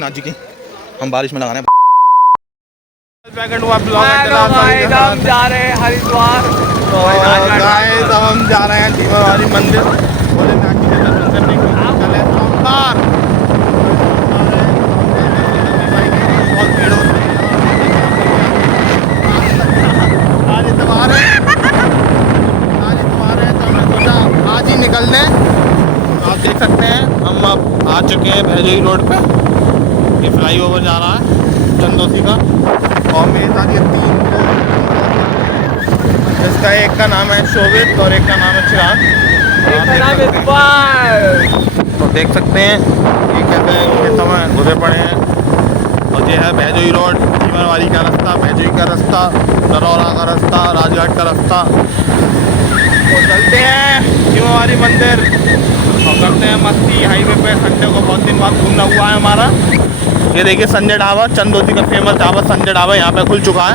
Nazi की हम बारिश में लगाने हम जा रहे हैं हरिद्वार। गाइस हम जा रहे हैं दीपावली मंदिर भोलेनाथ जी के दर्शन करने के लिए। चले सोमवार बहुत भीड़ होती है। आज इतवार है तो हमने सोचा आज ही निकल दें। आप देख सकते हैं हम अब आ चुके हैं भैजोई रोड पे। ये फ्लाई ओवर जा रहा है चंदोसी का और मेरे साथ ये 3 जिसका एक का नाम है शोभित और एक का नाम है चिराग। तो देख सकते हैं ये कहते हैं कि समय घुसे पड़े हैं। और ये है भैजोई रोड, भीमरवाली का रास्ता, भैजोई का रास्ता, नरौरा का रास्ता, राजघाट का रास्ता। तो चलते हैं भीमरवाली मंदिर और करते हैं मस्ती हाईवे पे। संडे को बहुत दिन बाद घूमना हुआ है हमारा। ये देखिए संजय ढाबा, चंदोसी का फेमस ढाबा संजय ढाबा यहाँ पे खुल चुका है।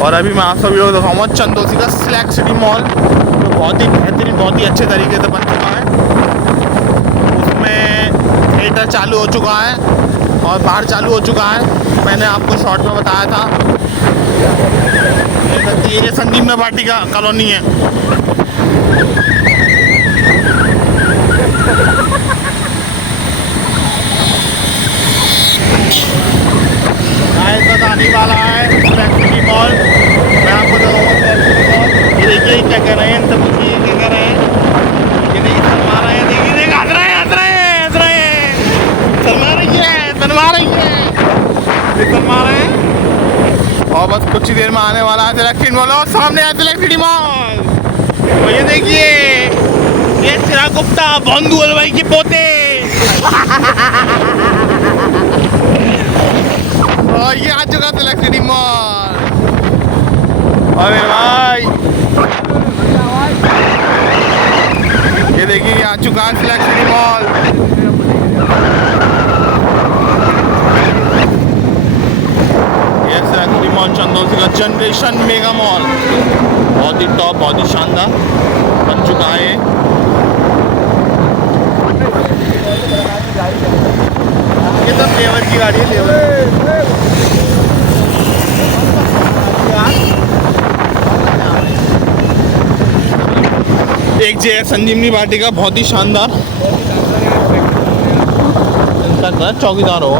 और अभी मैं आप सभी लोग दिखाऊंगा चंदोसी का सिलेक्ट सिटी मॉल, जो बहुत ही बेहतरीन, बहुत ही अच्छे तरीके से बन चुका है। उसमें थिएटर चालू हो चुका है और बाहर चालू हो चुका है। मैंने आपको शॉर्ट में बताया था। ये संदीप पार्टी का कॉलोनी है। आने वाला है सिलेक्ट सिटी मॉल। मैं आपको दिखाऊंगा सिलेक्ट सिटी मॉल। ये देखिए क्या कर रहे हैं, इन सब चीज़ क्या कर रहे हैं। ये देखिए शर्मा रहे हैं, देखिए देख हंस रहे हैं, हंस रहे हैं, हंस रहे हैं। शर्मा रही है, शर्मा रही है, शर्मा रहे हैं। और बस कुछ ही देर में आने वाला है सिलेक्ट सिटी मॉल। और सामने है सिलेक्ट सिटी मॉल। और ये देखिए ये चिराग गुप्ता बंधु अलवाई के पोते। और ये आ चुका सिलेक्ट सिटी मॉल। अरे भाई ये देखिए ये आ चुका है सिलेक्ट सिटी मॉल। ये सिलेक्ट सिटी मॉल चंदोसी का जनरेशन मेगा मॉल बहुत ही टॉप, बहुत ही शानदार बन चुका है। ये सब लेवर की गाड़ी है, लेवर। एक जे है संजीवनी पार्टी का, बहुत ही शानदार चौकीदार हो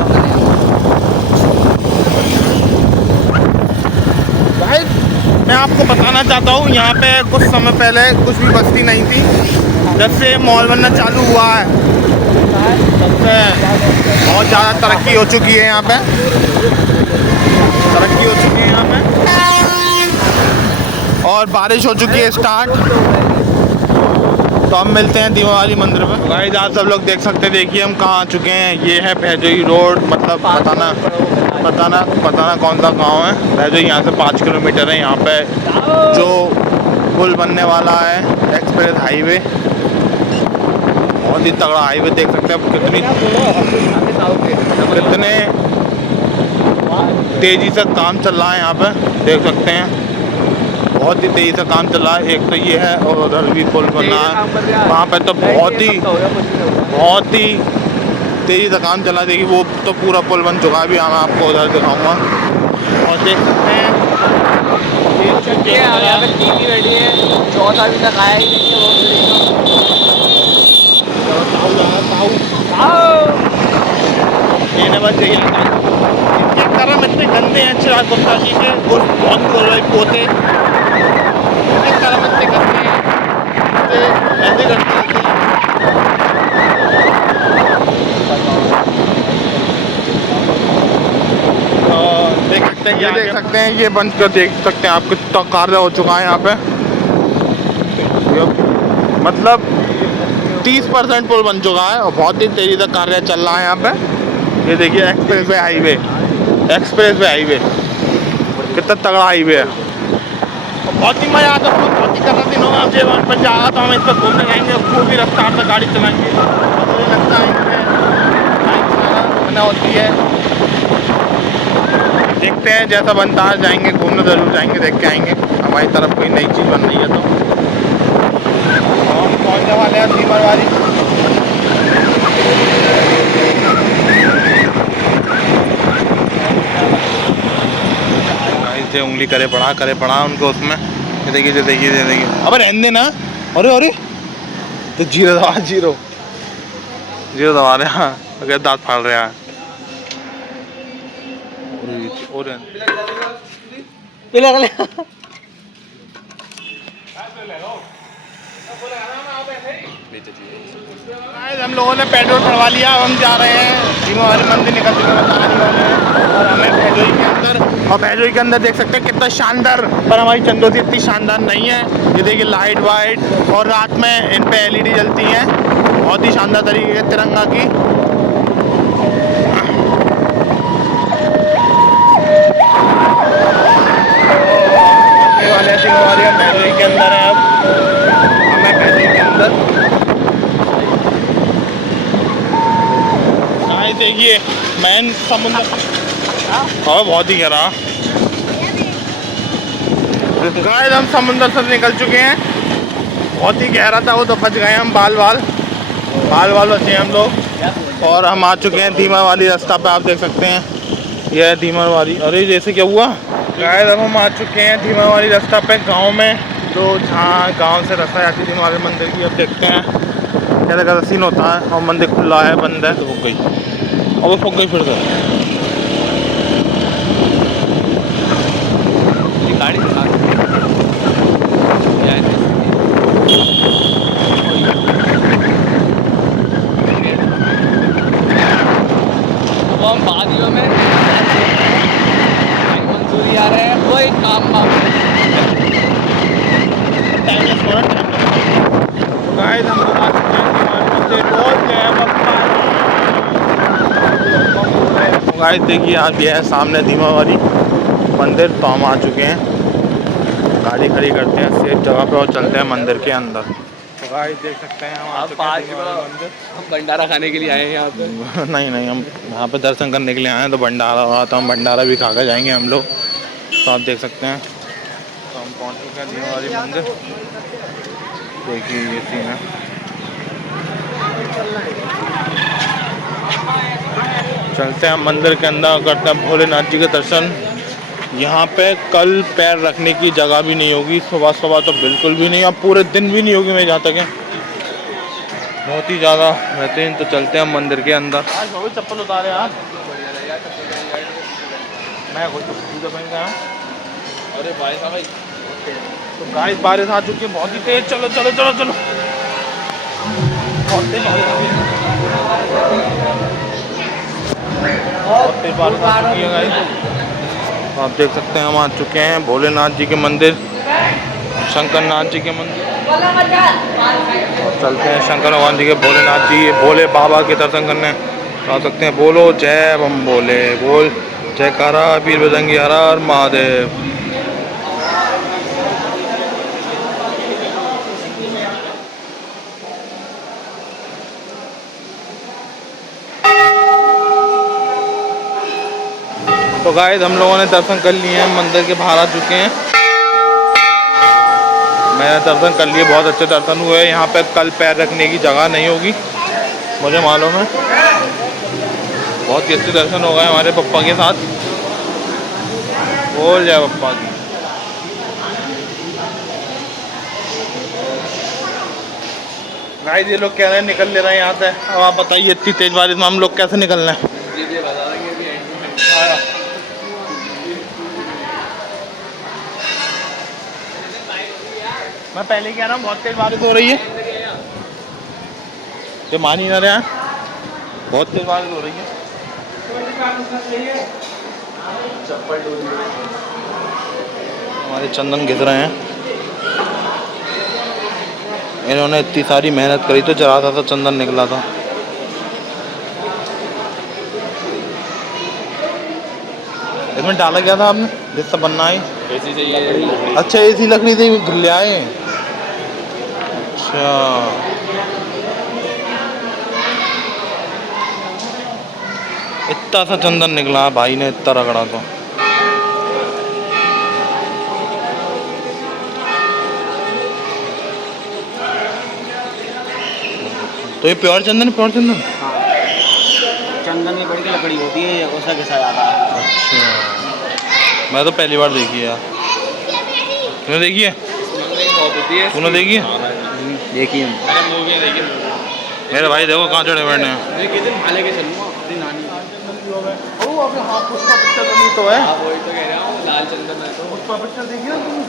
भाई। मैं आपको बताना चाहता हूँ यहाँ पे कुछ समय पहले कुछ भी बस्ती नहीं थी। जब से मॉल बनना चालू हुआ है तब से बहुत ज़्यादा तरक्की हो चुकी है यहाँ पे, तरक्की हो चुकी है यहाँ पे। और बारिश हो चुकी है स्टार्ट। तो हम मिलते हैं दीपावली मंदिर में। गाइस आप सब लोग देख सकते हैं, देखिए हम कहाँ आ चुके हैं। ये है भैजोई रोड, मतलब बताना कौन सा गांव है। भैजोई यहाँ से 5 किलोमीटर है। यहाँ पे जो पुल बनने वाला है एक्सप्रेस हाईवे, बहुत ही तगड़ा हाईवे। देख सकते हैं कितने तेज़ी से काम चल रहा है यहाँ पे, देख सकते हैं बहुत ही तेज़ी से काम चल रहा है। एक तो ये है और उधर भी पुल बन रहा है। वहाँ पे तो बहुत ही तेज़ी से काम चल रहा है। देखिए वो तो पूरा पुल बन चुका है। अभी मैं आपको उधर दिखाऊंगा। और देख सकते हैं यहाँ पे टीवी बैठी है, चौथा अभी तक आया ही नहीं है। बस इनके कर्म इतने गंदे हैं चिराग गुप्ता जी के, बहुत पोते कर्म इतने गंदे हैं, ऐसे करते हैं। देख सकते हैं ये बंद कर, देख सकते हैं आप कितना कार्य हो चुका है यहाँ पे। मतलब 30% पुल बन चुका है और बहुत ही तेजी से कार्य चल रहा है यहाँ पे। ये देखिए एक्सप्रेस वे हाईवे कितना तगड़ा हाईवे है। और बहुत ही मज़ा आता है। बहुत ही करना दिन होगा जब बन जाएगा तो हम इस पर घूमने जाएंगे, खूब भी रफ्तार से गाड़ी चलाएंगे। मुझे लगता है इसमें होती है। देखते हैं जैसा बनता है, जाएंगे घूमने ज़रूर जाएंगे, देख के आएंगे। हमारी तरफ कोई नई चीज़ बन रही है तो हम पहुँच लिया धीमर वाली। से उंगली करे पड़ा उनको उसमें। ये देखिए ये देखिए ये देखिए, अबे रहने देना। अरे अरे तो जीरो दबा, जीरो दबा रहे हैं, अगर दांत फाड़ रहे हैं। और हम लोगों ने पेट्रोल भरवा लिया, हम जा रहे हैं धीमा वाली मंदिर, निकल चुके हैं बताने वाले हैं। और हमें भैजोई के अंदर, और भैजोई के अंदर देख सकते हैं कितना शानदार, पर हमारी चंदौसी इतनी शानदार नहीं है। ये देखिए लाइट वाइट, और रात में इन पे LED जलती हैं बहुत ही शानदार तरीके से तिरंगा की। वाले हमारे भैजोई के अंदर है, अब हमें भैजोई के अंदर देखिए मैन समुद्र, और बहुत ही गहरा। गाइस हम समुद्र से निकल चुके हैं, बहुत ही गहरा था वो, तो बच गए हम, बाल बचे हम लोग। और हम आ चुके हैं धीमा वाली रास्ता पे, आप देख सकते हैं यह है धीमा वाली। अरे जैसे क्या हुआ गाइस, अब हम आ चुके हैं धीमा वाली रास्ता पे, गांव में, तो जहाँ गांव से रास्ता जाती है धीमा वाले मंदिर की। अब देखते हैं कैसा कैसा सीन होता है। और मंदिर खुला है, बंद है, तो रुक गई, और वो फूक गई फिर से। गाड़ी वो हम वादियों में मंसूरी आ रहे हैं, वो एक काम गाइस हम लोग आ चुके हैं गाइस, देखिए आप ये है सामने धीमा वाली मंदिर, तो हम आ चुके हैं, गाड़ी खड़ी करते हैं सेफ जगह पे और चलते हैं मंदिर के अंदर। तो गाइस देख सकते हैं हम आ चुके हैं धीमा वाली मंदिर। हम भंडारा खाने के लिए आए हैं यहाँ पे। नहीं हम यहाँ पे दर्शन करने के लिए आए हैं, तो भंडारा हुआ, तो हम भंडारा भी खा कर जाएंगे हम लोग। तो आप देख सकते हैं, तो हम पहुँच चुके हैं धीमा वाली मंदिर। देखिए ये सीन है, चलते हैं मंदिर के अंदर, करते हैं भोलेनाथ जी के दर्शन। यहाँ पे कल पैर रखने की जगह भी नहीं होगी, सुबह तो बिल्कुल भी नहीं, अब पूरे दिन भी नहीं होगी, मैं जहाँ तक है बहुत ही ज़्यादा रहते हैं। तो चलते हैं मंदिर के अंदर। चप्पल उतारे यार, मैं कोई चप्पल पहन गया। अरे भाई साहब भाई, तो गाइस बारिश आ चुकी है बहुत ही तेज, चलो चलो चलो चलो, बहुत तेज बारिश आ चुकी है गाइस। तो आप देख सकते हैं हम आ चुके हैं भोलेनाथ जी के मंदिर, शंकर नाथ जी के मंदिर। चलते हैं शंकर भगवान जी के, भोलेनाथ जी, भोले बाबा के दर्शन करने आ सकते हैं। बोलो जय बम बोले, बोल जयकारा वीर बजरंगी हर हर महादेव। तो गाइस हम लोगों ने दर्शन कर लिए हैं, मंदिर के बाहर आ चुके हैं। मैंने दर्शन कर लिए, बहुत अच्छे दर्शन हुए। यहाँ पे कल पैर रखने की जगह नहीं होगी, मुझे मालूम है। बहुत ही अच्छे दर्शन हो गए हमारे पप्पा के साथ, बोल जाए पप्पा की। गाइस ये लोग कह रहे हैं निकल ले रहे हैं यहाँ से, अब आप बताइए इतनी तेज बारिश में हम लोग कैसे निकल रहे हैं। मैं पहले ही कह रहा हूँ बहुत तेज बारिश हो रही है, ये मान ही ना रहे हैं, बहुत तेज बारिश हो रही है। हमारे चंदन घिस रहे हैं, इन्होंने इतनी सारी मेहनत करी तो चला था चंदन निकला था। इसमें डाला गया था आपने जिससे बनना है एसी चाहिए। अच्छा एसी लकड़ी से ले आए। अच्छा इतना सा चंदन निकला भाई ने, इतना रगड़ा तो। तो ये प्योर चंदन, प्योर चंदन। हाँ, चंदन की बड़ी की लकड़ी होती है, उसका घिसा जाता है। अच्छा, मैं तो पहली बार देखी है यार। तूने देखी है? बहुत होती है। तूने देखी है? देखिए मैंने मूवी देखी। मेरे भाई देखो कहाँ चढ़े बैठे हैं। मैं किस दिन भाले के चलूँगा अपनी नानी। पुष्पा पिक्चर बनी तो है। हाँ वही तो कह रहा हूँ, लाल चंदन है तो। पुष्पा पिक्चर देखी ना तुमने?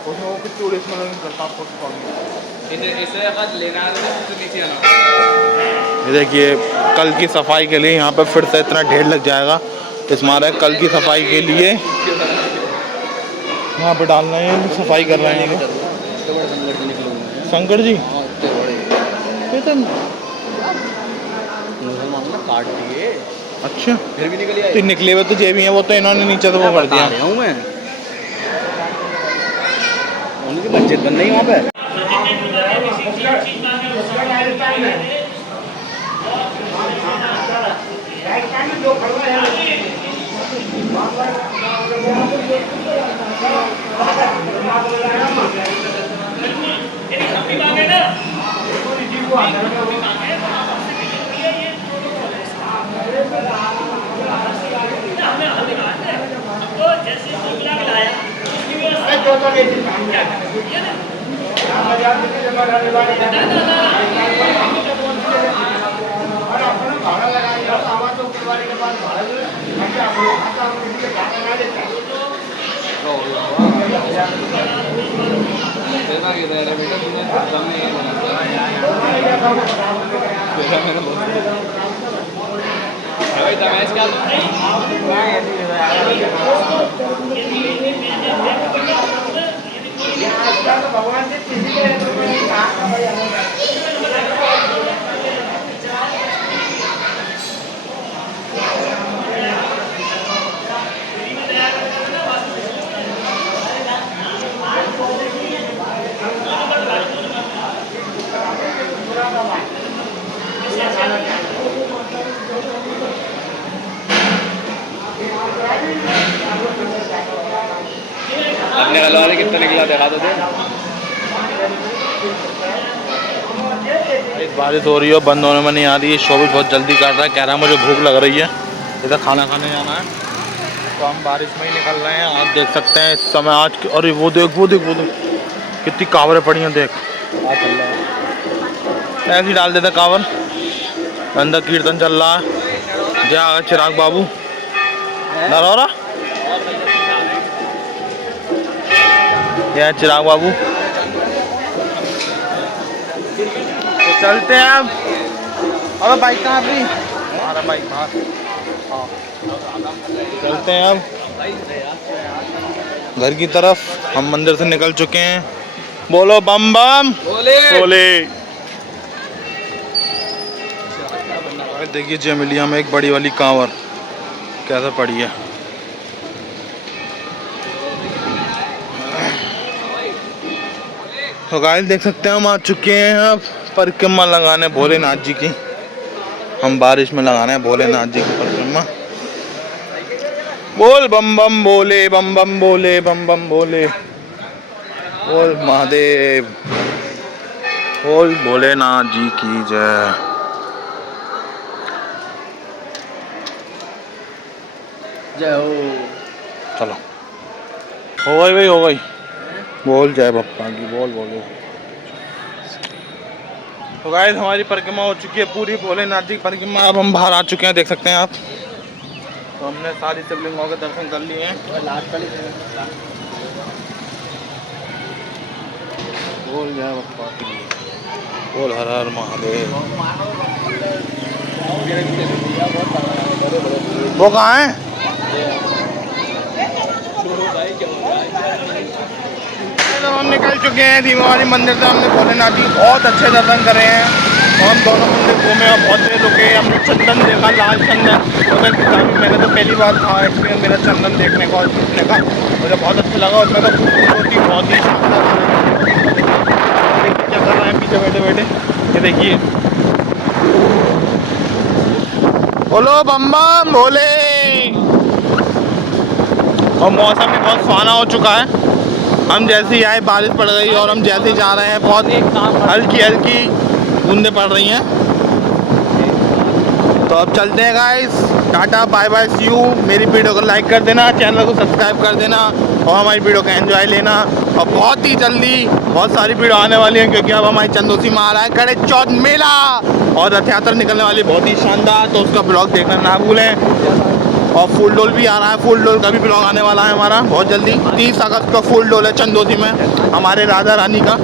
उसमें वो कितनी उड़ीस में करता पुष्पा। इसे अगर लेना है तो नीचे आना। ये देखिए कल की सफाई के लिए यहाँ पे फिर से इतना ढेर लग जाएगा। इस मारे कल की सफाई के लिए यहाँ पे डाल रहे हैं, सफाई कर रहे हैं। शंकर जी ये तो काट दिए, अच्छा, फिर भी निकल आए। तो निकले हुए तो जे भी हैं, वो तो इन्होंने नीचे तो वो कर दिया। रहा हूँ मैं, उनकी मस्जिद बन रही वहाँ पे। अपने गल वाले कितना निकला दिखा दो। बारिश हो रही है, बंद होने में नहीं आ रही है। शोभित बहुत जल्दी कर रहा है, कह रहा है मुझे भूख लग रही है, इधर खाना खाने जाना है। तो हम बारिश में ही निकल रहे हैं। आप देख सकते हैं इस समय आज की। अरे वो देख वो देख वो देख कितनी कावरें पड़ी हैं, देख ऐसे ही डाल देते कावर। अंदर कीर्तन चल रहा है। जय चिराग बाबू नरौरा, जय चिराग बाबू। तो चलते हैं अब। अबे बाइक कहाँ अपनी? हमारा बाइक बाहर। हाँ चलते हैं अब घर की तरफ। हम मंदिर से निकल चुके हैं। बोलो बम बम बोले। देखिए जमेलिया में एक बड़ी वाली कांवर कैसे पड़ी है। तो गाइस देख सकते हैं हम आ चुके हैं अब परिक्रमा लगाने भोलेनाथ जी की। हम बारिश में लगाना है भोलेनाथ जी की परिक्रमा। बोल बम बम बोले, बम बम बोले, बम बम बोले। बोल महादेव, बोल भोलेनाथ जी की जय। जय हो। चलो हो गई भाई, हो गई। बोल जय बप्पा की, बोल बोलो। तो गाइस हमारी परिक्रमा हो चुकी है पूरी, भोलेनाथ जी की परिक्रमा। अब हम बाहर आ चुके हैं, देख सकते हैं आप। तो हमने सारी शिवलिंगों के दर्शन कर लिए हैं। बोल जय बप्पा की, बोल हर हर महादेव। वो कहाँ है? तो हम निकल चुके हैं धीमावाली मंदिर से। हमने भोलेनाथ जी बहुत अच्छे दर्शन करे हैं और हम दोनों मंदिर घूमे और बहुत देर रुके। हमने चंदन देखा, लाल चंदन। उधर काफ़ी, मैंने तो पहली बार था एक्सपीरियंस मेरा चंदन देखने का और छूटने का। मुझे बहुत अच्छा लगा। उसमें तो खूबसूरती बहुत ही शानदार क्या कर रहे हैं पीछे बैठे बैठे। ये देखिए बोलो बम बम भोले। और मौसम भी बहुत सुहाना हो चुका है। हम जैसे ही आए बारिश पड़ गई और हम जैसे ही जा रहे हैं बहुत हल्की हल्की बूंदे पड़ रही हैं। तो अब चलते हैं guys, tata bye bye see you. मेरी वीडियो को लाइक कर देना, चैनल को सब्सक्राइब कर देना और हमारी वीडियो का एंजॉय लेना। और बहुत ही जल्दी बहुत सारी वीडियो आने वाली हैं, क्योंकि अब हमारी चंदोसी में आ रहा है गणेश चौथ मेला और रथ यात्रा निकलने वाली बहुत ही शानदार, तो उसका ब्लॉग देखना ना भूलें। और फूल डोल भी आ रहा है, फूल डोल का भी ब्लॉग आने वाला है हमारा बहुत जल्दी। 30 अगस्त को फूल डोल है चंदोसी में हमारे राधा रानी का।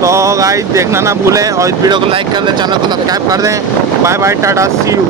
तो गाइस देखना ना भूलें और इस वीडियो को लाइक कर दें, चैनल को सब्सक्राइब कर दें। Bye bye, tata see you.